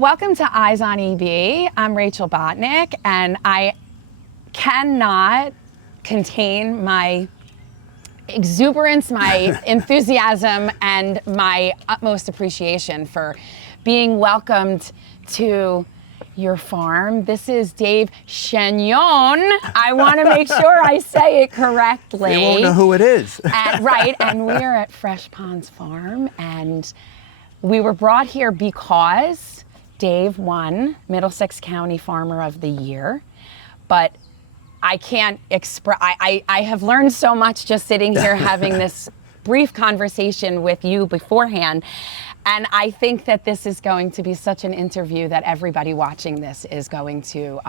Welcome to Eyes on EB. I'm Rachel Botnick, and I cannot contain my exuberance, my enthusiasm, and my utmost appreciation for being welcomed to your farm. This is Dave Chagnon. I want to make sure I say it correctly. They won't know who it is. Right, and we're at Fresh Ponds Farm, and we were brought here because Dave won Middlesex County Farmer of the Year, but I can't express, I have learned so much just sitting here having this brief conversation with you beforehand. And I think that this is going to be such an interview that everybody watching this is going to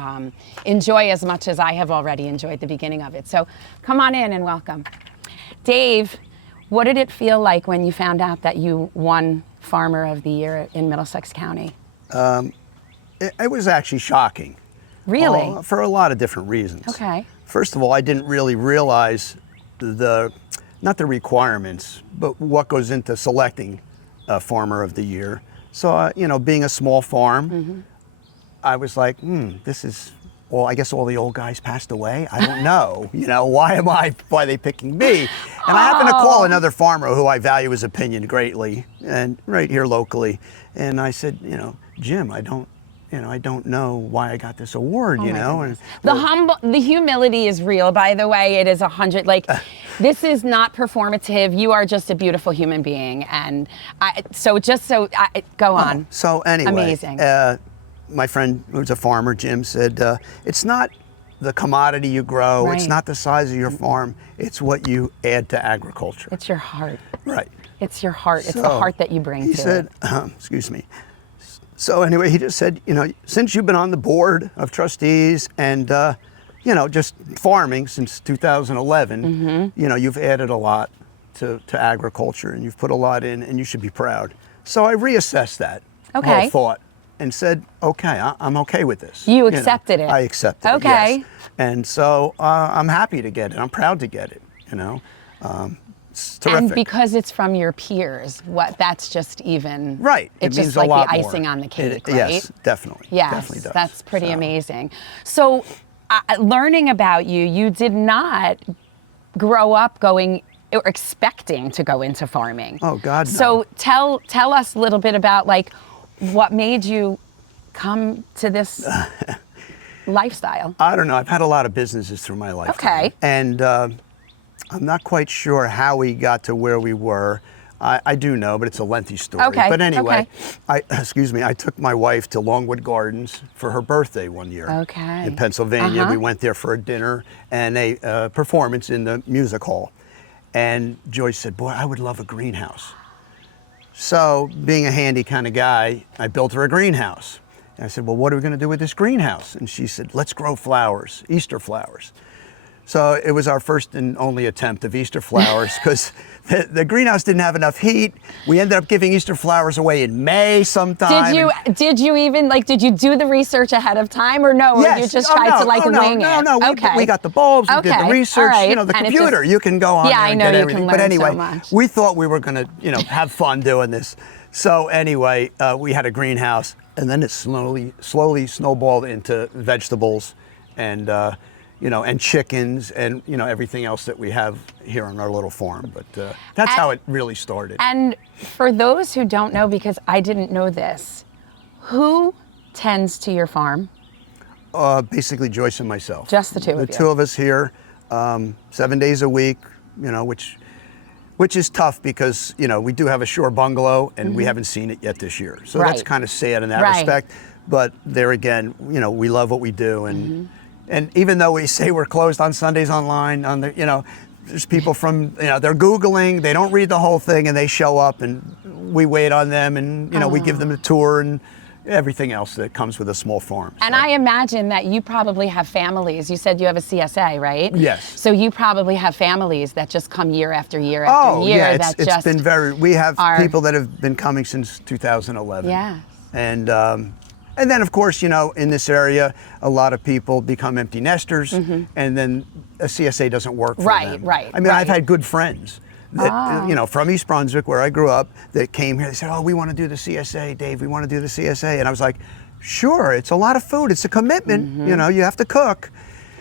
enjoy as much as I have already enjoyed the beginning of it. So come on in and welcome. Dave, what did it feel like when you found out that you won Farmer of the Year in Middlesex County? It was actually shocking. Really? For a lot of different reasons. Okay. First of all, I didn't really realize not the requirements, but what goes into selecting a Farmer of the Year. So, being a small farm, I was like, this is, well, I guess all the old guys passed away. I don't know, why are they picking me? And I happened to call another farmer who I value his opinion greatly, and right here locally. And I said, Jim, I don't know why I got this award, And the humility is real, by the way. It is 100. This is not performative. You are just a beautiful human being, and go on. So anyway, amazing. My friend who's a farmer, Jim, said it's not the commodity you grow. Right. It's not the size of your farm. It's what you add to agriculture. It's your heart. Right. It's your heart. It's the heart that you bring to it. He said, excuse me. So anyway, he just said, since you've been on the board of trustees and, just farming since 2011, you've added a lot to agriculture, and you've put a lot in, and you should be proud. So I reassessed that whole thought and said, okay, I'm okay with this. You accepted it. I accepted it, okay. Yes. And so I'm happy to get it. I'm proud to get it, It's terrific. And because it's from your peers, that's just even right. It's it just means like a lot the icing more. on the cake, right? Yes, definitely. Yes, definitely does. That's pretty amazing. So, learning about you, you did not grow up going or expecting to go into farming. Oh God, no. So tell us a little bit about what made you come to this lifestyle. I don't know. I've had a lot of businesses through my life. Okay. And I'm not quite sure how we got to where we were. I do know, but it's a lengthy story. Okay. But anyway, I took my wife to Longwood Gardens for her birthday one year. Okay. In Pennsylvania. We went there for a dinner and a performance in the music hall. And Joyce said, boy, I would love a greenhouse. So being a handy kind of guy, I built her a greenhouse. And I said, well, what are we going to do with this greenhouse? And she said, let's grow flowers, Easter flowers. So it was our first and only attempt of Easter flowers because the greenhouse didn't have enough heat. We ended up giving Easter flowers away in May sometime. Did you do the research ahead of time or no? Yes. Or you just tried to wing it? No. We got the bulbs, we did the research, right. the And computer. You can go on there and get everything. Can learn but anyway, so much. We thought we were going to, have fun doing this. So anyway, we had a greenhouse, and then it slowly snowballed into vegetables and and chickens and, everything else that we have here on our little farm. But that's how it really started. And for those who don't know, because I didn't know this, who tends to your farm? Basically Joyce and myself. Just the two of you? The two of us here, 7 days a week, which is tough because, we do have a shore bungalow and we haven't seen it yet this year. So that's kind of sad in that respect. But there again, we love what we do. And even though we say we're closed on Sundays online, there's people from, they're Googling, they don't read the whole thing, and they show up, and we wait on them, and, we give them a tour and everything else that comes with a small farm. And I imagine that you probably have families. You said you have a CSA, right? Yes. So you probably have families that just come year after year after year. Oh, yeah, it's been we have people that have been coming since 2011. Yeah. And then, of course, in this area, a lot of people become empty nesters, and then a CSA doesn't work for them. Right. I mean, I've had good friends that, you know, from East Brunswick, where I grew up, that came here. They said, "Oh, we want to do the CSA, Dave. We want to do the CSA." And I was like, "Sure, it's a lot of food. It's a commitment. You know, you have to cook."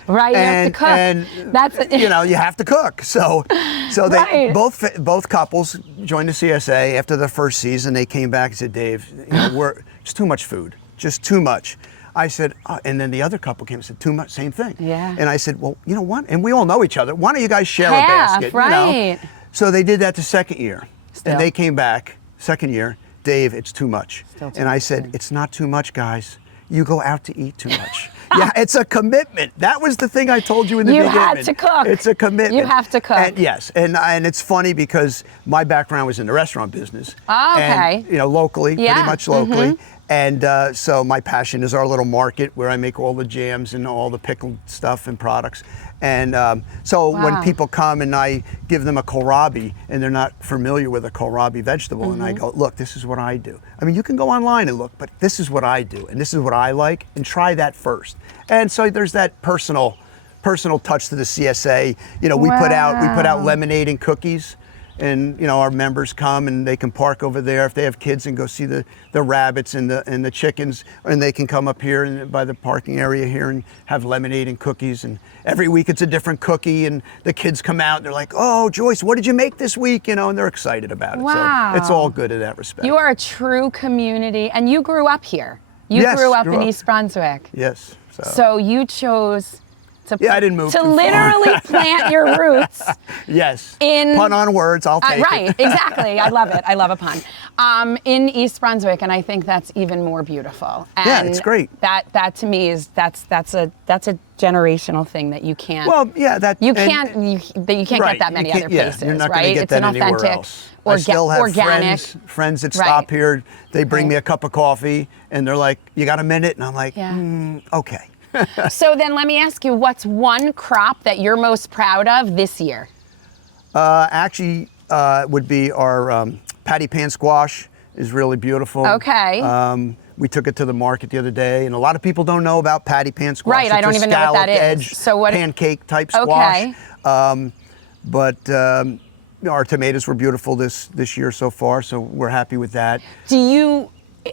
Right, you have to cook. And you know, you have to cook. So they Right. both couples joined the CSA after the first season. They came back and said, "Dave, you know, it's too much food, just too much." I said, and then the other couple came and said, "Too much," same thing. Yeah. And I said, "Well, you know what?" And we all know each other. Why don't you guys share Half, a basket? right. You know? So they did that the second year, Still. and they came back second year. "Dave, it's too much." Still too And I much said, food. "It's not too much, guys. You go out to eat too much." Yeah, it's a commitment. That was the thing I told you in the You beginning. had to cook. It's a commitment. You have to cook. And yes, and it's funny because my background was in the restaurant business. Oh, okay. And, you know, locally, Yeah. pretty much locally. And so my passion is our little market where I make all the jams and all the pickled stuff and products. And so when Wow. people come and I give them a kohlrabi and they're not familiar with a kohlrabi vegetable, and I go, "Look, this is what I do." I mean, you can go online and look, but this is what I do, and this is what I like, and try that first. And so there's that personal touch to the CSA. You know, we put out Wow. lemonade and cookies. And you know, our members come and they can park over there if they have kids and go see the rabbits and the chickens, and they can come up here and by the parking area here and have lemonade and cookies. And every week it's a different cookie, and the kids come out and they're like, "Oh, Joyce, what did you make this week?" You know, and they're excited about it. Wow. So it's all good in that respect. You are a true community, and you grew up here. You Yes, grew up grew in up. East Brunswick. Yes. So you chose to, Yeah, I didn't move to too far. literally plant your roots. Yes. In- Pun on words, I'll take Right, it. exactly. I love it. I love a pun. In East Brunswick, and I think that's even more beautiful. And Yeah, it's great. That to me is that's a generational thing that you can't. Well, yeah, that you and- can't get Right, that many you can't- other yeah, places, you're not right? gonna get It's that an anywhere authentic, else. I still have organic. friends that Right. stop here. They bring Right. me a cup of coffee, and they're like, "You got a minute?" And I'm like, Yeah. "Okay." So then let me ask you, what's one crop that you're most proud of this year? Actually, would be our patty pan squash is really beautiful. Okay. We took it to the market the other day, and a lot of people don't know about patty pan squash. Right, I It's don't a even know what that scalloped is. edge So what- pancake type Okay. squash. But you know, our tomatoes were beautiful this year so far, so we're happy with that.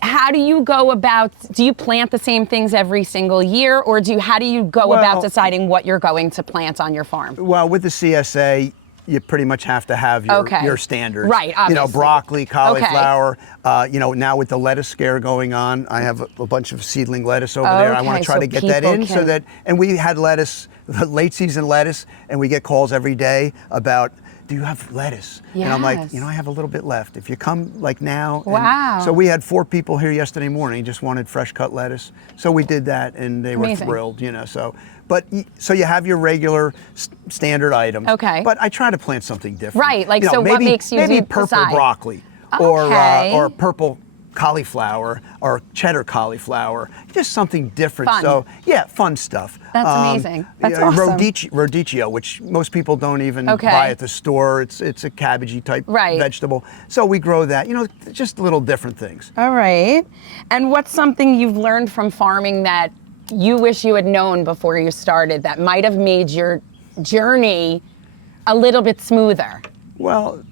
How do you go about, do you plant the same things every single year, or how do you go Well- about deciding what you're going to plant on your farm? Well, with the CSA, you pretty much have to have your standards. Right, You know, obviously. broccoli, cauliflower. You know, now with the lettuce scare going on, I have a bunch of seedling lettuce over there. I want Okay, to try so to get that people in so can- that, and we had lettuce, late season lettuce, and we get calls every day about, "Do you have lettuce?" And I'm like, Yes. "You know, I have a little bit left. If you come like now." And Wow. So we had 4 people here yesterday morning, just wanted fresh cut lettuce. So we did that, and they were Amazing. thrilled, you know, so. But so you have your regular standard items. Okay. But I try to plant something different. Right, like, You know, so what makes you maybe purple decide? broccoli, Okay. or purple cauliflower, or cheddar cauliflower, just something different. Fun. So yeah, fun stuff. That's amazing. That's awesome. Radicchio, which most people don't even Okay. buy at the store. It's a cabbagey type Right. vegetable. So we grow that. You know, just little different things. All right. And what's something you've learned from farming that you wish you had known before you started that might have made your journey a little bit smoother? Well,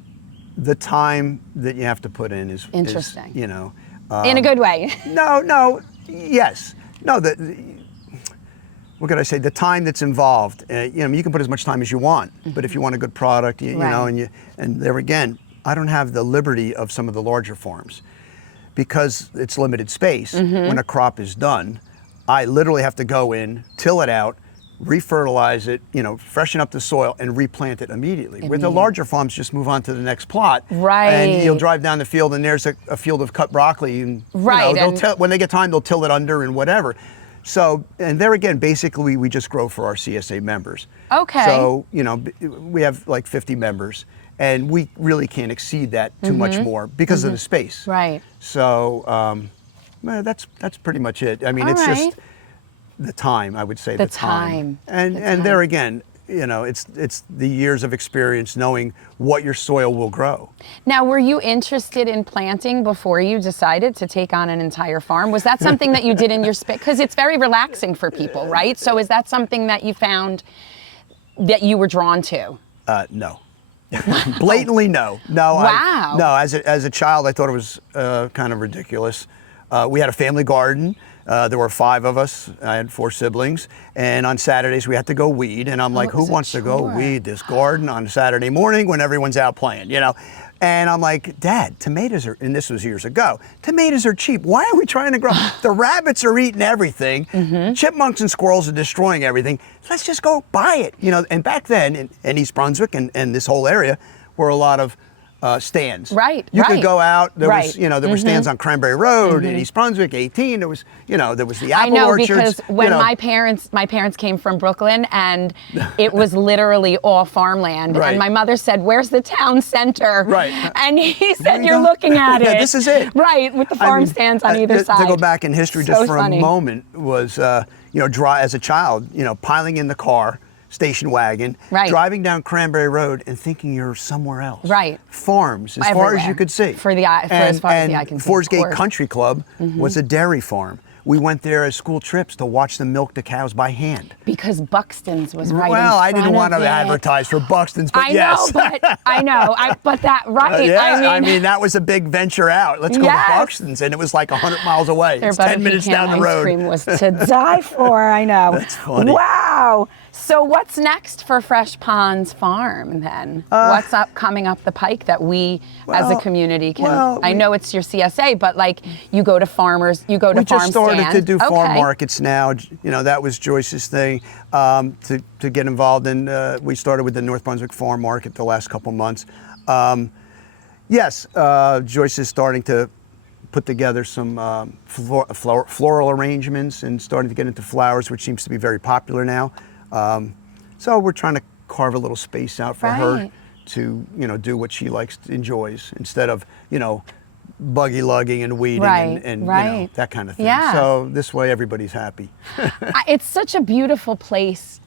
the time that you have to put in is Interesting. you know. In a good way. Yes. No, what could I say? The time that's involved. You know, you can put as much time as you want, but if you want a good product, you Right. know, and there again, I don't have the liberty of some of the larger farms because it's limited space. When a crop is done, I literally have to go in, till it out, refertilize it, you know, freshen up the soil and replant it immediately. With the larger farms, just move on to the next plot. Right. And you'll drive down the field and there's a field of cut broccoli. And, Right, You know, and- when they get time, they'll till it under and whatever. So, and there again, basically we just grow for our CSA members. Okay. So, you know, we have like 50 members and we really can't exceed that too much more because of the space. Right. So, well, that's pretty much it. I mean, All it's right. just the time, I would say. The time. And The and there time. again, you know, it's the years of experience knowing what your soil will grow. Now, were you interested in planting before you decided to take on an entire farm? Was that something that you did in your space? Because it's very relaxing for people, right? So is that something that you found that you were drawn to? No. Blatantly no. No. Wow. No. As a child, I thought it was kind of ridiculous. We had a family garden. There were 5 of us. I had 4 siblings, and on Saturdays we had to go weed. And I'm like, it who was a wants to go chore. weed this garden on Saturday morning when everyone's out playing? You know. And I'm like, Dad, tomatoes are, and this was years ago, tomatoes are cheap. Why are we trying to grow? The rabbits are eating everything. Chipmunks and squirrels are destroying everything. Let's just go buy it. You know, and back then in East Brunswick and this whole area were a lot of stands. Right, You right. could go out. There Right. was, you know, there were stands on Cranberry Road in East Brunswick, 18. There was, you know, there was the apple I know orchards. because when you know. my parents came from Brooklyn, and it was literally all farmland. Right. And my mother said, "Where's the town center?" Right. And he said, We "You're don't- looking at it." Yeah, this is it. Right, with the farm stands on either side. To go back in history just So for funny. a moment was, you know, as a child, you know, piling in the car, station wagon, Right. driving down Cranberry Road and thinking you're somewhere else. Right. Farms, as far as Everywhere. you could see. As far as the eye can see, of Forest Gate course. Country Club was a dairy farm. We went there as school trips to watch them milk the cows by hand. Because Buxton's was right. Well, in I didn't front want of to it. advertise for Buxton's, but I yes. know, but I know. But that right. Yeah, I mean, that was a big venture out. Let's go Yes. to Buxton's, and it was like 100 miles away. their It's 10 minutes down the ice road. cream was to die for. I know. That's funny. Wow. So what's next for Fresh Ponds Farm then? What's coming up the pike that we as a well, community can? well, I know it's your CSA, but like you go to farmers, you go to We farm just started stand. to do farm Okay. markets now. You know, that was Joyce's thing to get involved in. We started with the North Brunswick Farm Market the last couple months. Yes, Joyce is starting to put together some floral arrangements and starting to get into flowers, which seems to be very popular now. So we're trying to carve a little space out for her Right. to, you know, do what she likes, enjoys, instead of, you know, buggy lugging and weeding Right, and you know, right. that kind of thing. Yeah. So this way everybody's happy. It's such a beautiful place.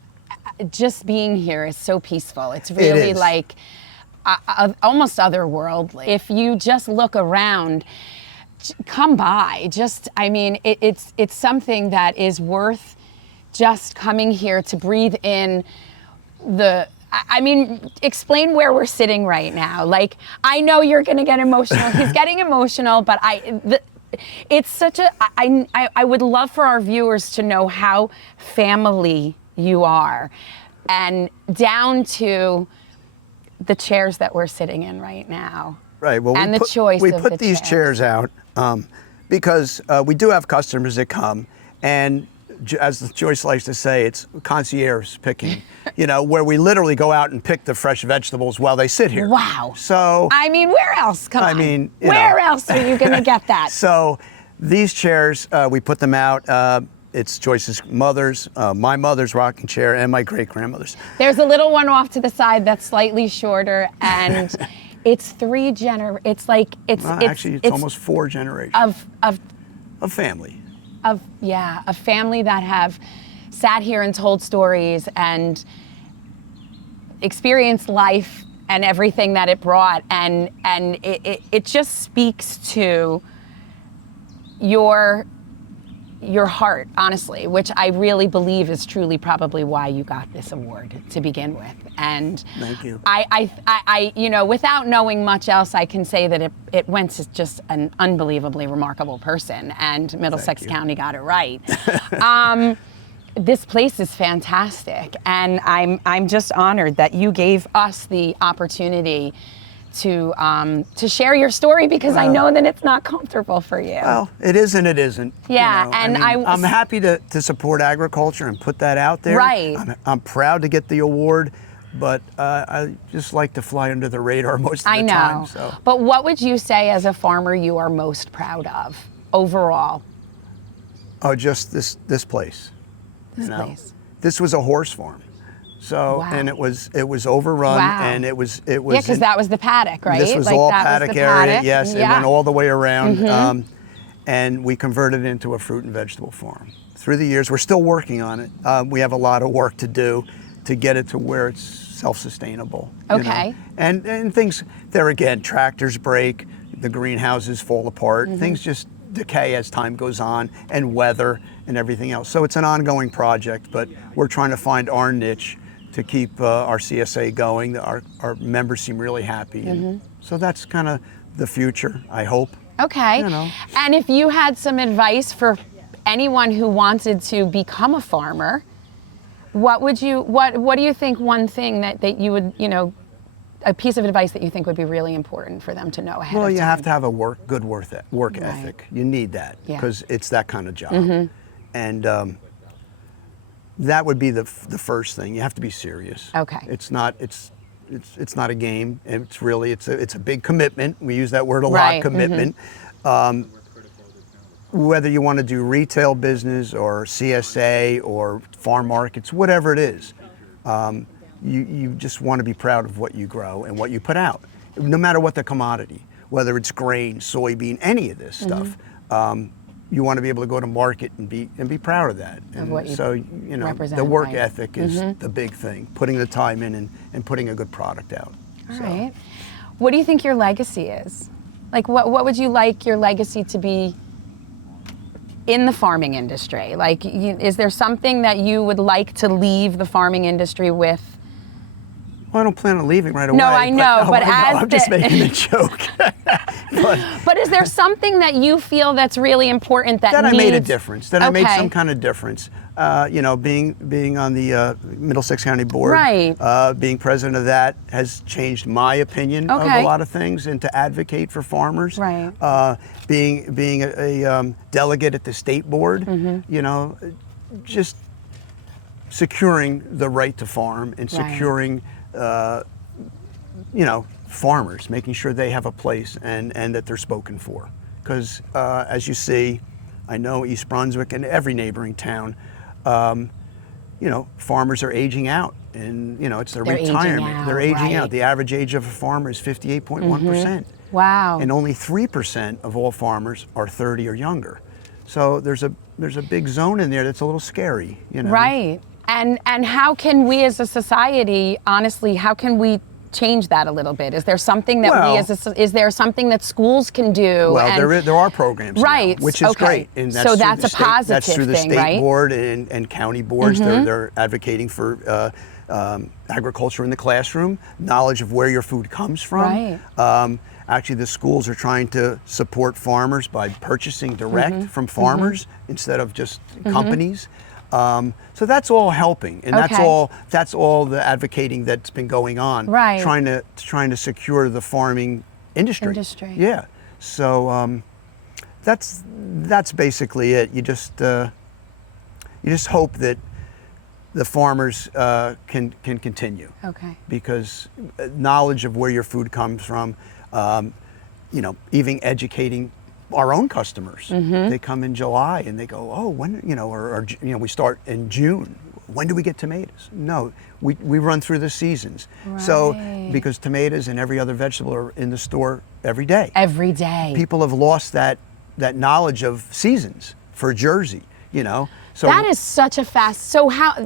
Just being here is so peaceful. It's really is. like almost otherworldly. If you just look around, come by. Just, I mean, it's something that is worth just coming here to breathe in the. I mean, explain where we're sitting right now. Like, I know you're going to get emotional. He's getting emotional, but it's such a. I would love for our viewers to know how family you are, and down to the chairs that we're sitting in right now. Right. Well, And the choice we of put the these chairs out because we do have customers that come, and as Joyce likes to say, it's concierge picking. You know, where we literally go out and pick the fresh vegetables while they sit here. Wow. So I mean, where else? Come I on. mean, you where know. else are you going to get that? So these chairs, we put them out. It's Joyce's mother's, my mother's rocking chair, and my great grandmother's. There's a little one off to the side that's slightly shorter, and it's It's like it's Actually, it's almost 4 generations of family. of a family that have sat here and told stories and experienced life and everything that it brought, and it just speaks to your heart, honestly, which I really believe is truly probably why you got this award to begin with. And Thank you. I you know, without knowing much else, I can say that it went to just an unbelievably remarkable person, and Middlesex you. County got it right. This place is fantastic, and I'm just honored that you gave us the opportunity to share your story, because I know that it's not comfortable for you. Well, it is and it isn't. Yeah, you know. and I mean, I'm happy to support agriculture and put that out there. Right. I'm proud to get the award, but I just like to fly under the radar most of I the know. time. So. But what would you say as a farmer you are most proud of overall? Oh, just this place. This place. This was a horse farm. So, Wow. and it was overrun, Wow. and it was Yeah, because that was the paddock, right? This was Like, all that paddock was the area. paddock. Yes, it Yeah. went all the way around, and we converted it into a fruit and vegetable farm. Through the years, we're still working on it. We have a lot of work to do to get it to where it's self-sustainable. you know. Okay. And things there again, tractors break, the greenhouses fall apart, things just decay as time goes on, and weather and everything else. So it's an ongoing project, but we're trying to find our niche to keep our CSA going. Our members seem really happy. And so that's kind of the future, I hope. Okay. You know. And if you had some advice for anyone who wanted to become a farmer, what do you think one thing that you would, a piece of advice that you think would be really important for them to know ahead of time? Well, you have to have a good work ethic. You need that because it's that kind of job. And that would be the first thing. You have to be serious. Okay. It's not a game. It's really it's a big commitment. We use that word a lot, commitment. Whether you want to do retail business or CSA or farm markets, whatever it is, you just want to be proud of what you grow and what you put out, no matter what the commodity, whether it's grain, soybean, any of this stuff. You want to be able to go to market and be proud of that. And what you so the work ethic is the big thing, putting the time in and putting a good product out. All right. What do you think your legacy is? Like what would you like your legacy to be in the farming industry? Like, is there something that you would like to leave the farming industry with? Well, I don't plan on leaving right away. No, I know, but I'm just making a joke. But is there something that you feel that's really important that I made a difference, that I made some kind of difference? Being on the Middlesex County Board, being president of that has changed my opinion of a lot of things, and to advocate for farmers. Right. Being a delegate at the state board, just securing the right to farm and securing, farmers, making sure they have a place and that they're spoken for. Because as you see, I know East Brunswick and every neighboring town, farmers are aging out, and it's their retirement. They're aging out. The average age of a farmer is 58.1%. Wow. And only 3% of all farmers are 30 or younger. So there's a big zone in there that's a little scary, Right. And how can we as a society, honestly, how can we change that a little bit? Is there something that is there something that schools can do? Well, there are programs now, which is great. And so that's a positive thing, right? That's through the state board and county boards. They're advocating for agriculture in the classroom, knowledge of where your food comes from. Right. Actually, the schools are trying to support farmers by purchasing direct from farmers instead of just companies. So that's all helping, and that's all the advocating that's been going on. Right. Trying to secure the farming industry. Yeah. So that's basically it. You just hope that the farmers can continue. Okay. Because knowledge of where your food comes from, even educating our own customers. They come in July and they go, oh, when, we start in June. When do we get tomatoes? No, we run through the seasons. Right. So, because tomatoes and every other vegetable are in the store every day. Every day. People have lost that knowledge of seasons for Jersey, So that is such a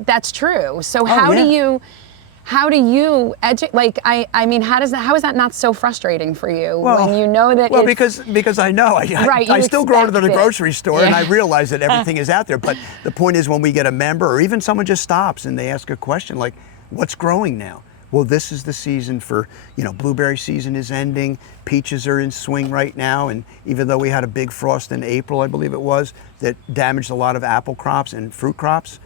that's true. So how do you educate? Like, I mean, how is that not so frustrating for you when you know that? Well, because I know I still go to the grocery store and I realize that everything is out there. But the point is, when we get a member or even someone just stops and they ask a question like, "What's growing now?" Well, this is the season for blueberry season is ending. Peaches are in swing right now, and even though we had a big frost in April, I believe it was, that damaged a lot of apple crops and fruit crops.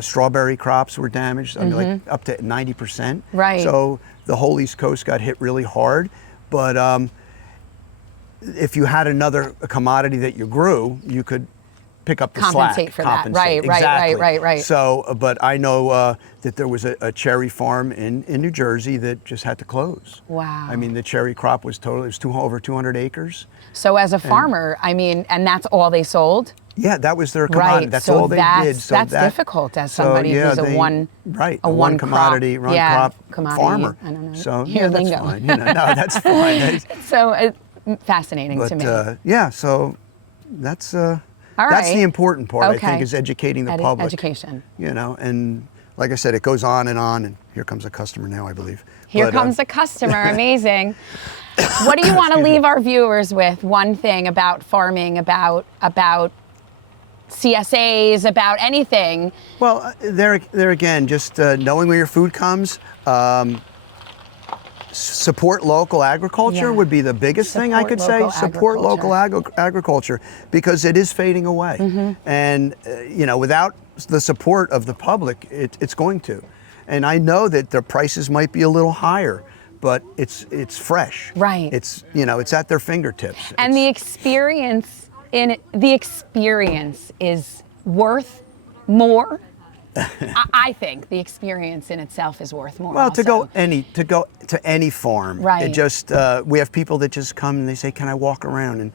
Strawberry crops were damaged, like up to 90%. Right. So the whole East Coast got hit really hard. But if you had another commodity that you grew, you could pick up the compensate slack. For that. Right, exactly. Right. So, but I know that there was a cherry farm in New Jersey that just had to close. Wow. I mean, the cherry crop was over 200 acres. So as a farmer, and that's all they sold? Yeah, that was their commodity. That's all they did. So that's difficult as somebody who's a one commodity, crop farmer. I don't know. So that's fine. No, that's fine. So fascinating to me. So that's that's the important part. I think, is educating the public. Education. And like I said, it goes on, and here comes a customer now, I believe. Here comes a customer. Amazing. What do you want to leave our viewers with? One thing about farming, about CSAs, about anything. Well, there again, just knowing where your food comes. Support local agriculture would be the biggest thing I could say. Support local agriculture, because it is fading away. And you know, without the support of the public, it's going to. And I know that the prices might be a little higher, but it's fresh. Right. It's, you know, it's at their fingertips. And the experience is worth more. I think the experience in itself is worth more. Well, also. to go to any farm, right? It just we have people that just come and they say, "Can I walk around?"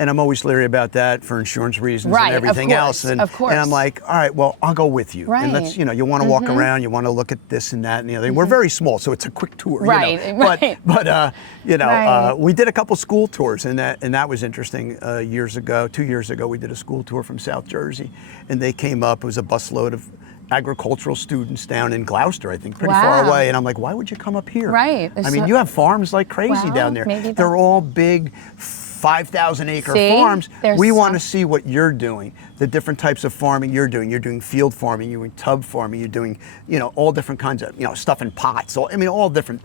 And I'm always leery about that for insurance reasons and everything else. And I'm like, all right, well, I'll go with you. Right. And let's, you know, you want to walk around, you want to look at this and that and the other. We're very small, so it's a quick tour. Right. You know? But you know, we did a couple school tours, and that was interesting. 2 years ago, we did a school tour from South Jersey, and they came up. It was a busload of agricultural students down in Gloucester, I think, pretty far away. And I'm like, why would you come up here? Right. I mean, you have farms like crazy down there. They're all big 5,000 acre farms. We want to see what you're doing, the different types of farming you're doing. You're doing field farming, you're doing tub farming, you're doing, you know, all different kinds of, you know, stuff in pots. All different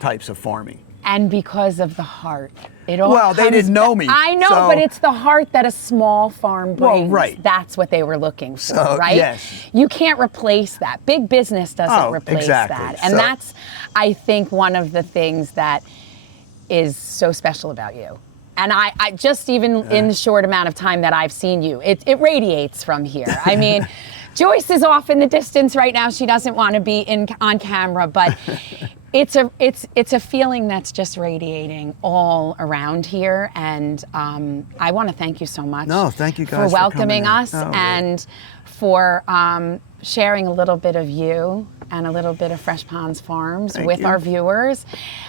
types of farming. And because of the heart. It all well, they didn't know me. I know, but it's the heart that a small farm brings. Well, right. That's what they were looking for, right? Yes. You can't replace that. Big business doesn't replace that. And that's, I think, one of the things that is so special about you. And I just even in the short amount of time that I've seen you, it radiates from here. I mean, Joyce is off in the distance right now. She doesn't want to be on camera, but it's a feeling that's just radiating all around here. And I want to thank you so much. No, thank you guys for welcoming us Oh, and for sharing a little bit of you and a little bit of Fresh Ponds Farms with our viewers.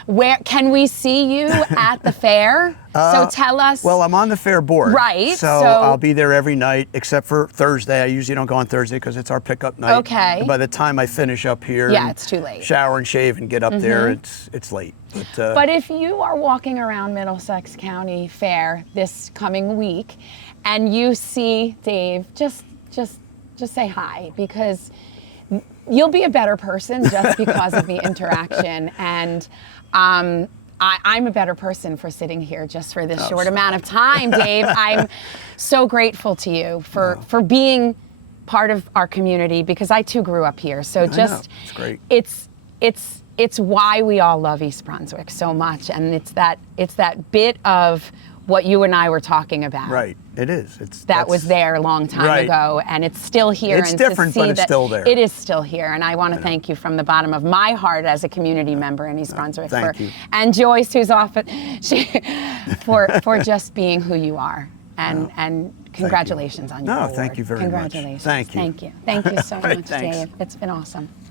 Where can we see you at the fair? So tell us. Well, I'm on the fair board. Right. So I'll be there every night except for Thursday. I usually don't go on Thursday because it's our pickup night. Okay. By the time I finish up here, it's too late. Shower and shave and get up there, it's late. But if you are walking around Middlesex County Fair this coming week and you see Dave, just say hi, because you'll be a better person just because of the interaction. And I'm a better person for sitting here just for this short amount of time, Dave. I'm so grateful to you for being part of our community, because I too grew up here. So just it's great. It's why we all love East Brunswick so much, and it's that bit of what you and I were talking about. Right, it is. That was there a long time ago, and it's still here. It's different, but it's still there. It is still here, and I want to thank you from the bottom of my heart as a community member in East Brunswick. Thank you. And Joyce, who's off it, for just being who you are, and congratulations on your award. Thank you very much. Congratulations. Thank you. Thank you. Thank you so much, Thanks. Dave. It's been awesome.